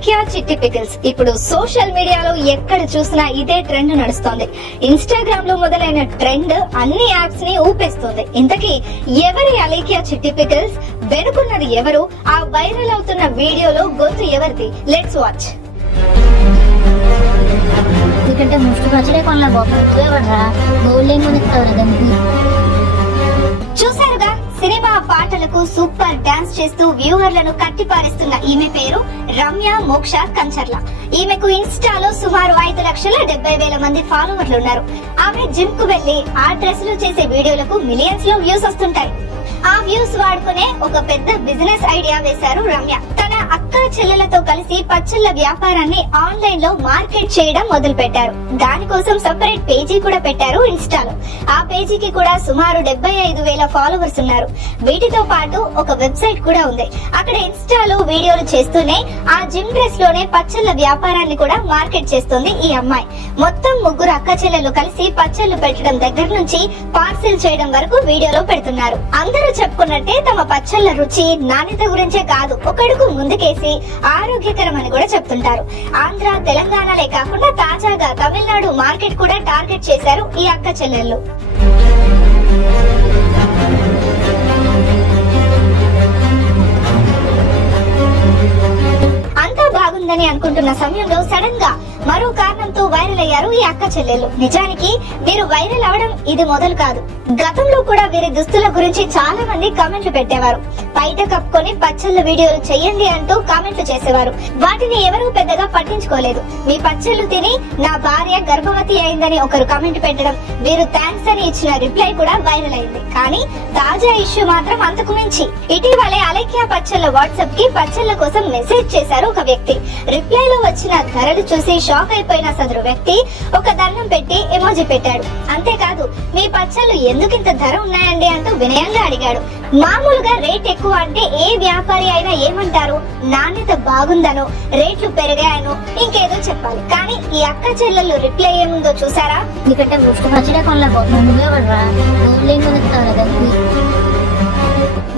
అలేఖ్య చిట్టి పికిల్స్ ఇప్పుడు సోషల్ మీడియాలో ఎక్కడ చూసినా ఇదే ట్రెండ్ నడుస్తోంది. ఇన్స్టాగ్రామ్ లో మొదలైన ట్రెండ్ అన్ని యాప్స్ ని ఊపేస్తుంది. ఇంతకీ ఎవరి అలేఖ్య చిట్టి పికిల్స్, వెనుకున్నది ఎవరు, ఆ వైరల్ అవుతున్న వీడియోలో గొంతు ఎవరిది? Let's watch. ఎందుకంటే ముష్టి పచ్చడే కొనలేకపోతున్నా చూసారుగా, సినిమా పాటలకు సూపర్ డాన్స్ చేస్తూ వ్యూవర్లను కట్టిపారేస్తున్న ఈమె పేరు రమ్య మోక్ష కంచర్ల. ఈమెకు ఇన్స్టాలో సుమారు 5,70,000 మంది ఫాలోవర్లు ఉన్నారు. ఆమె జిమ్ కు వెళ్లి ఆ డ్రెస్ లో చేసే వీడియోలకు మిలియన్స్ లో వ్యూస్ వస్తుంటాయి. ఆ వ్యూస్ వాడుకునే ఒక పెద్ద బిజినెస్ ఐడియా వేశారు రమ్య. తన అక్క చెల్లెలతో కలిసి పచ్చళ్ళ వ్యాపారాన్ని ఆన్లైన్ లో మార్కెట్ చేయడం మొదలు పెట్టారు. దానికోసం సెపరేట్ పేజీ కూడా పెట్టారు ఇన్స్టాలో. ఆ పేజీకి కూడా సుమారు 75,000 ఫాలోవర్స్ ఉన్నారు. వీటితో పాటు ఒక వెబ్సైట్ కూడా ఉంది. అక్కడ ఇన్స్టాలో వీడియోలు చేస్తూనే ఆ జిమ్ డ్రెస్ లోనే పచ్చళ్ళ వ్యాపారాన్ని కూడా మార్కెట్ చేస్తుంది ఈ అమ్మాయి. మొత్తం 3 అక్క చెల్లెలు కలిసి పచ్చళ్ళు పెట్టడం దగ్గర నుంచి పార్సిల్ చేయడం వరకు వీడియోలో పెడుతున్నారు. అందరూ చెప్పుకున్నట్టే తమ పచ్చళ్ళ రుచి, నాణ్యత గురించే కాదు, ఒకడుగు ముందుకేసి ఆరోగ్యకరమని కూడా చెప్తుంటారు. ఆంధ్ర, తెలంగాణలే కాకుండా తాజాగా తమిళనాడు మార్కెట్ కూడా టార్గెట్ చేశారు ఈ అక్క చెల్లెళ్ళు. అంతా బాగుందని అనుకుంటున్న సమయంలో సడన్ గా మరో కారణంతో వైరల్ అయ్యారు ఈ అక్క చెల్లెళ్ళు. నిజానికి వీరు వైరల్ అవడం ఇది మొదలు కాదు. గతంలో కూడా వీరి దుస్తుల గురించి చాలా మంది కామెంట్లు పెట్టేవారు. బయట కప్పుకొని పచ్చళ్ళ వీడియోలు చెయ్యండి అంటూ కామెంట్లు చేసేవారు. వాటిని ఎవరూ పెద్దగా పట్టించుకోలేదు. మీ పచ్చళ్ళు తిని నా భార్య గర్భవతి అయిందని ఒకరు కామెంట్ పెట్టడం, వీరు థ్యాంక్స్ అని ఇచ్చిన రిప్లై కూడా వైరల్ అయింది. కానీ తాజా ఇష్యూ మాత్రం అంతకు మించి. ఇటీవలే అలేఖ్య పచ్చళ్ళ వాట్సాప్ కి పచ్చళ్ళ కోసం మెసేజ్ చేశారు ఒక వ్యక్తి. రిప్లై లో వచ్చిన ధరలు చూసి షాక్ అయిపోయిన సదరు వ్యక్తి ఒక దండం పెట్టి ఎమోజీ పెట్టాడు. అంతేకాదు, మీ పచ్చళ్ళు ఎందుకింత ధర ఉన్నాయండి అంటూ వినయంగా అడిగాడు. మామూలుగా రేట్ ఎక్కువ అంటే ఏ వ్యాపారి అయినా ఏమంటారు? నాణ్యత బాగుందనో, రేట్లు పెరిగాయనో ఇంకేదో చెప్పాలి. కానీ ఈ అక్క చెల్లెళ్ళు రిప్లై ఏముందో చూసారా? ఎందుకంటే ముష్టి పచ్చడే కొనలేకపోతున్నా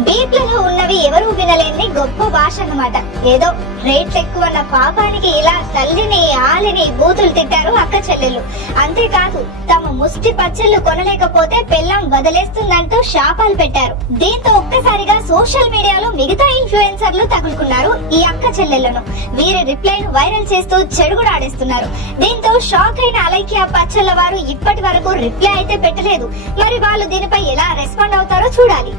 బీప్లలో ఉన్నవి ఎవరూ వినలేని గొప్ప భాష అన్నమాట. ఏదో రేట్లు ఎక్కువన్న పాపానికి ఇలా తల్లిని ఆలిని బూతులు తిట్టారు అక్క చెల్లెళ్ళు. అంతేకాదు, తమ ముష్టి పచ్చళ్ళు కొనలేకపోతే పెళ్ళాం వదిలేస్తుందంటూ శాపాలు పెట్టారు. దీంతో ఒక్కసారిగా సోషల్ మీడియాలో మిగతా ఇన్ఫ్లుయెన్సర్లు తగులుకున్నారు ఈ అక్క చెల్లెళ్లను. వీరి రిప్లైను వైరల్ చేస్తూ చెడుగుడు ఆడేస్తున్నారు. దీంతో షాక్ అయిన అలేఖ్య పచ్చళ్ళ వారు ఇప్పటి వరకు రిప్లై అయితే పెట్టలేదు. మరి వాళ్ళు దీనిపై ఎలా రెస్పాండ్ అవుతారో చూడాలి.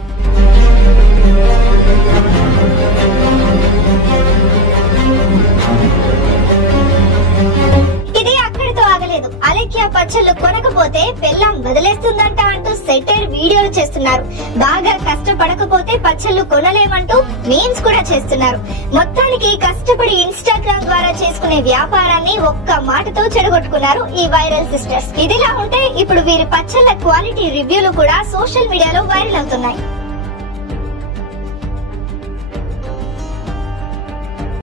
ఇది అక్కడితో ఆగలేదు. అలేఖ్య పచ్చళ్ళు కొనకపోతే పెళ్ళాం వదిలేస్తుందంట అంటూ సెటైర్ వీడియోలు చేస్తున్నారు. బాగా కష్టపడకపోతే పచ్చళ్ళు కొనలేమంటూ మీమ్స్ కూడా చేస్తున్నారు. మొత్తానికి కష్టపడి ఇన్స్టాగ్రామ్ ద్వారా చేసుకునే వ్యాపారాన్ని ఒక్క మాటతో చెడగొట్టుకున్నారు ఈ వైరల్ సిస్టర్స్. ఇదిలా ఉంటే ఇప్పుడు వీరి పచ్చళ్ళ క్వాలిటీ రివ్యూలు కూడా సోషల్ మీడియాలో వైరల్ అవుతున్నాయి.